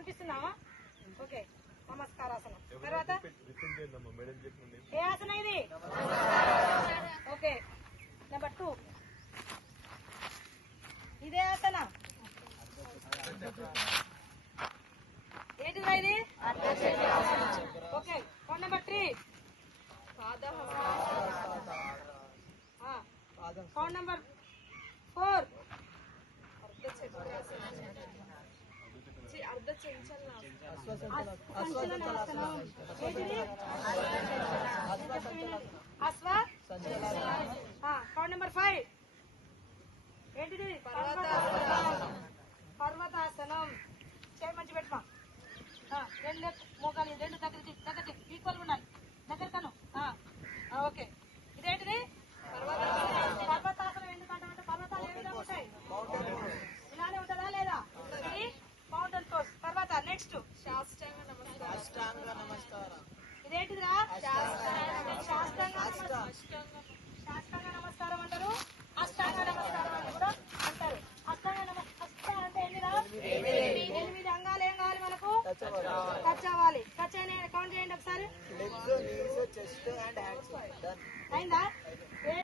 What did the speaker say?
కనిపిస్తున్నావా? Okay, నమస్కారాసనం. తర్వాత ఏ ఆసనం ఇది? ఓకే. నెంబర్ 2 ఇదే ఆసన. ఏంటిదా ఇది? ఓకే. నెంబర్ 3 నెంబర్ 4 అశ్వ. నెంబర్ 5 ఏంటిది? పర్వతాసనం. చేయి మంచి పెట్టమా. 2 మోకాలు 2 దగ్గరికి ఈక్వల్ ఉండాలి. దగ్గర కను. ఓకే. ఇదేంటిది? పర్వతాసనం. ఎందుకంటే పర్వతాలు ఏ విధంగా ఉంటాయి? ఇలానే ఉంటుందా లేదా? ఇది మౌంటైన్ పోజ్. తర్వాత నెక్స్ట్ సాష్టాంగ నమస్కారం. ఇదేంటిదిరా? సాష్టాంగ నమస్కారం అంటారు, అష్టాంగ నమస్కారం అని కూడా అంటారు. అష్ట అంటే ఏంటిరా? 8 అంగాలు. ఏం కావాలి మనకు? టచ్ అవ్వాలి. టచ్ అని కౌంట్ చేయండి ఒకసారి. అయిందా?